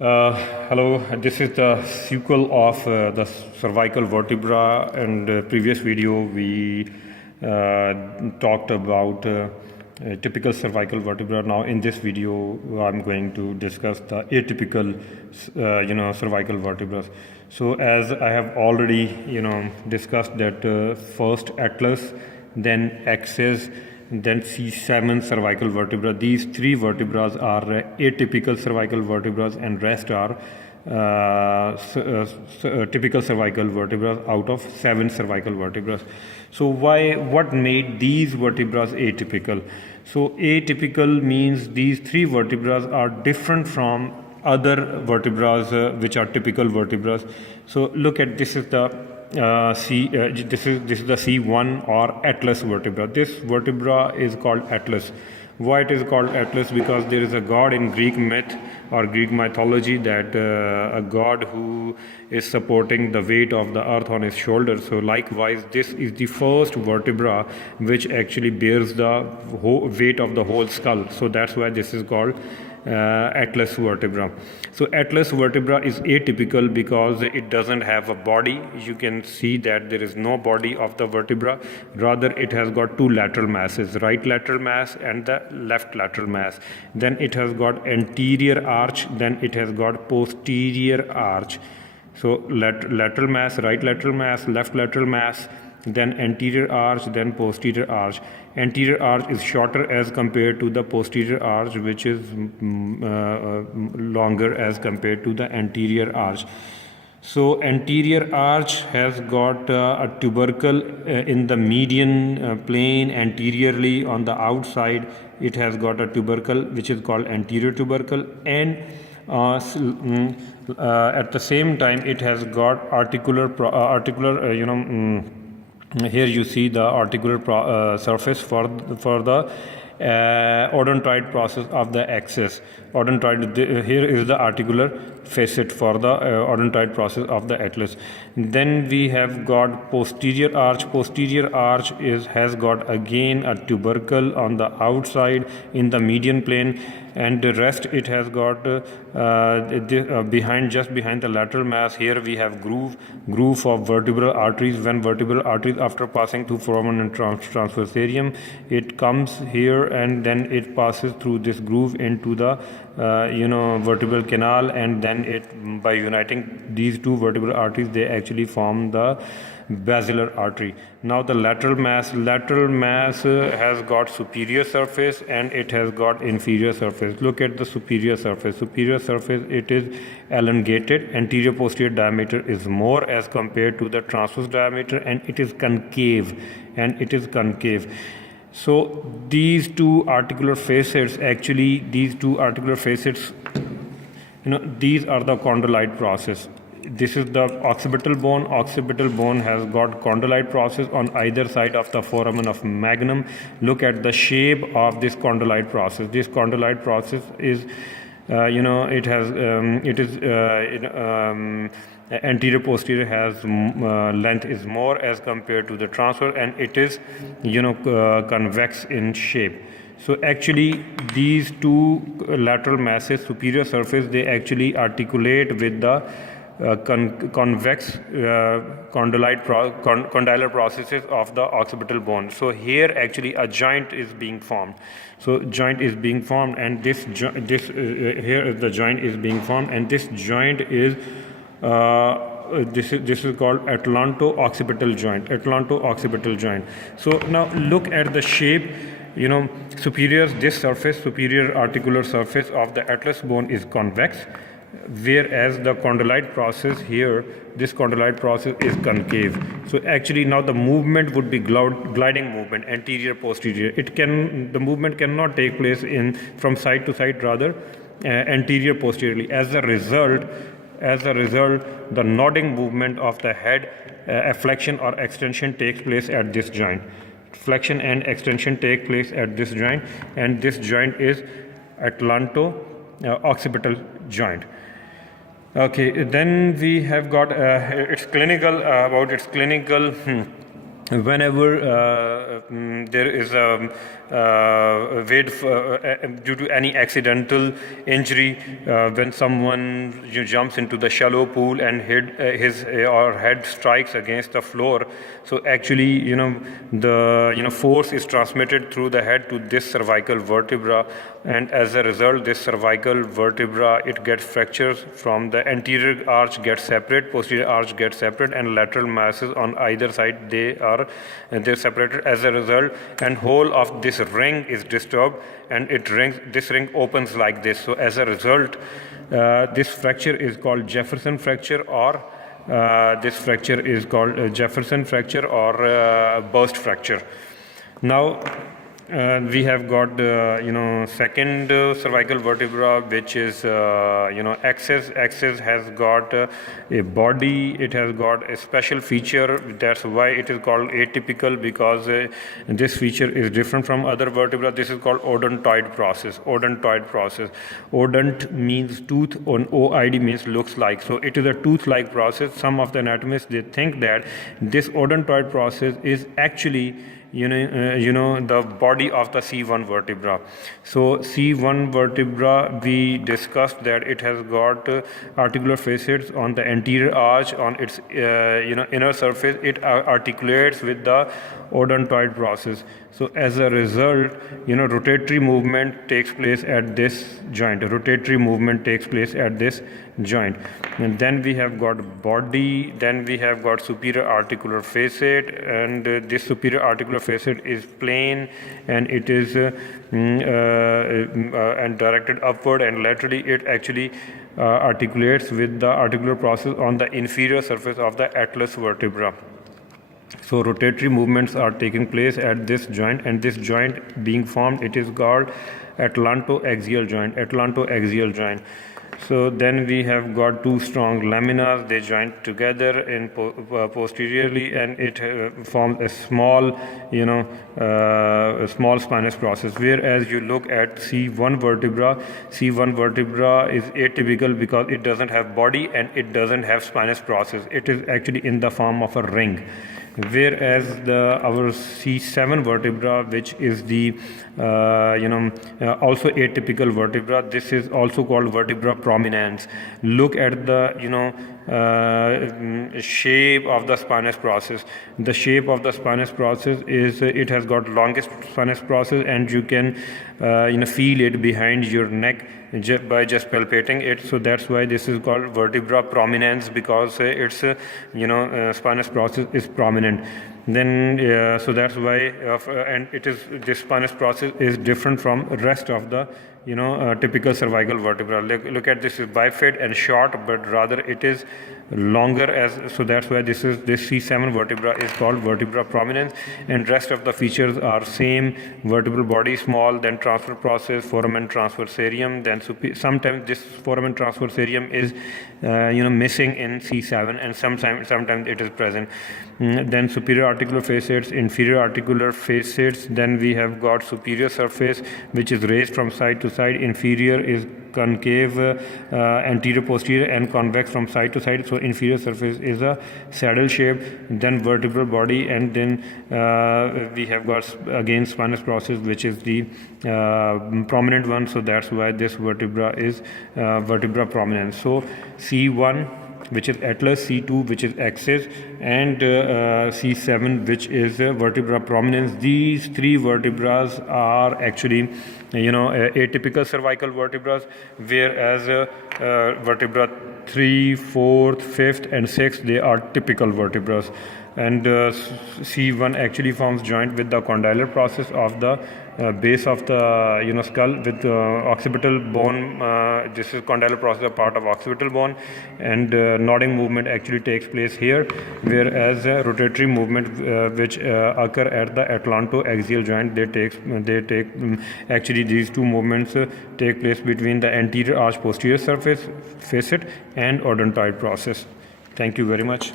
Hello, this is the sequel of the cervical vertebra, and previous video we talked about typical cervical vertebra. Now in this video I'm going to discuss the atypical cervical vertebrae. So as I have already discussed that first atlas, then axis, then C7 cervical vertebra. These three vertebrae are atypical cervical vertebrae, and rest are typical cervical vertebrae out of 7 cervical vertebrae. So what made these vertebrae atypical? So atypical means these three vertebrae are different from other vertebrae which are typical vertebrae. So look at this is the this is the C1 or Atlas vertebra. This vertebra is called Atlas. Why it is called Atlas? Because there is a god in Greek myth or Greek mythology, that a god who is supporting the weight of the earth on his shoulders. So likewise, this is the first vertebra which actually bears the weight of the whole skull. So that's why this is called Atlas vertebra. So Atlas vertebra is atypical because it doesn't have a body. You can see that there is no body of the vertebra. Rather, it has got two lateral masses, right lateral mass and the left lateral mass. Then it has got anterior arch, then it has got posterior arch. So lateral mass, right lateral mass, left lateral mass, then anterior arch, then posterior arch. Anterior arch is shorter as compared to the posterior arch, which is longer as compared to the anterior arch. So anterior arch has got a tubercle in the median plane anteriorly. On the outside it has got a tubercle which is called anterior tubercle, and at the same time it has got articular here you see the articular surface for the odontoid process of the axis. Odontoid, here is the articular facet for the odontoid process of the atlas. Then we have got posterior arch. Posterior arch has got again a tubercle on the outside in the median plane, and the rest it has got just behind the lateral mass. Here we have groove of vertebral arteries. When vertebral arteries, after passing through foramen and transversarium, it comes here and then it passes through this groove into the vertebral canal, and then it, by uniting these two vertebral arteries, they actually form the basilar artery. Now the lateral mass has got superior surface and it has got inferior surface. Look at the superior surface. Superior surface, it is elongated. Anterior posterior diameter is more as compared to the transverse diameter, and it is concave. So these two articular facets, these are the condyloid process. This is the occipital bone. Occipital bone has got condyloid process on either side of the foramen of magnum. Look at the shape of this condyloid process. This condyloid process is anterior posterior has length is more as compared to the transverse, and it is convex in shape. So actually these two lateral masses, superior surface, they actually articulate with the convex condylar processes of the occipital bone. So here actually a joint is being formed. And this here is the joint is being formed, and this joint is this is called atlanto-occipital joint. So now look at the shape. Superior articular surface of the atlas bone is convex, whereas the condyloid process here, this condyloid process is concave. So actually now the movement would be gliding movement, anterior posterior. The movement cannot take place from side to side, rather anterior posteriorly. As a result, the nodding movement of the head, flexion or extension, takes place at this joint. Flexion and extension take place at this joint, and this joint is atlanto-occipital joint. Okay, then we have got its clinical whenever there is a due to any accidental injury, when someone jumps into the shallow pool and his or head strikes against the floor, so actually the force is transmitted through the head to this cervical vertebra, and as a result this cervical vertebra, it gets fractures from the anterior arch gets separate, posterior arch gets separate, and lateral masses on either side they're separated as a result, and whole of this ring is disturbed, and this ring opens like this. So as a result, this fracture is called Jefferson fracture, or this fracture is called Jefferson fracture or burst fracture. Now we have got second cervical vertebra, which is axis. Axis has got a body, it has got a special feature. That's why it is called atypical, because this feature is different from other vertebra. This is called odontoid process. Odont means tooth, on OID means looks like, so it is a tooth-like process. Some of the anatomists, they think that this odontoid process is actually the body of the C1 vertebra. So C1 vertebra, we discussed that it has got articular facets on the anterior arch, on its inner surface. It articulates with the odontoid process. So as a result, rotatory movement takes place at this joint. And then we have got body, then we have got superior articular facet, and this superior articular facet is plane, and it is and directed upward and laterally. It actually articulates with the articular process on the inferior surface of the atlas vertebra. So rotatory movements are taking place at this joint, and this joint being formed, it is called atlantoaxial joint. So then we have got two strong laminas. They join together in posteriorly, and it forms a small small spinous process. Whereas you look at C1 vertebra is atypical because it doesn't have body and it doesn't have spinous process. It is actually in the form of a ring. Whereas our C7 vertebra, which is the also atypical vertebra, this is also called vertebra prominens. Look at the shape of the spinous process. The shape of the spinous process is it has got longest spinous process, and you can feel it behind your neck by just palpating it. So that's why this is called vertebra prominens, because its spinous process is prominent. Then so that's why and it is this spinous process is different from rest of the typical cervical vertebra. Look at this is bifid and short, but rather it is longer. So that's why this C7 vertebra is called vertebra prominens, and rest of the features are same: vertebral body small, then transfer process, foramen transversarium. Then sometimes this foramen transversarium is missing in C7, and sometimes it is present. Then superior articular facets, inferior articular facets. Then we have got superior surface, which is raised from side to side. Inferior is concave, anterior, posterior, and convex from side to side. So inferior surface is a saddle shape. Then vertebral body, and then we have got again spinous process, which is the prominent one. So that's why this vertebra is vertebra prominens. So C1, which is atlas, C2, which is axis, and C7, which is vertebra prominens. These three vertebrae are actually atypical cervical vertebrae, whereas vertebra 3, 4th, 5th, and 6th, they are typical vertebrae. And C1 actually forms joint with the condylar process of the base of the skull with occipital bone. This is condylar process, a part of occipital bone, and nodding movement actually takes place here, whereas rotatory movement which occur at the atlantoaxial joint, actually these two movements take place between the anterior arch posterior surface facet and odontoid process. Thank you very much.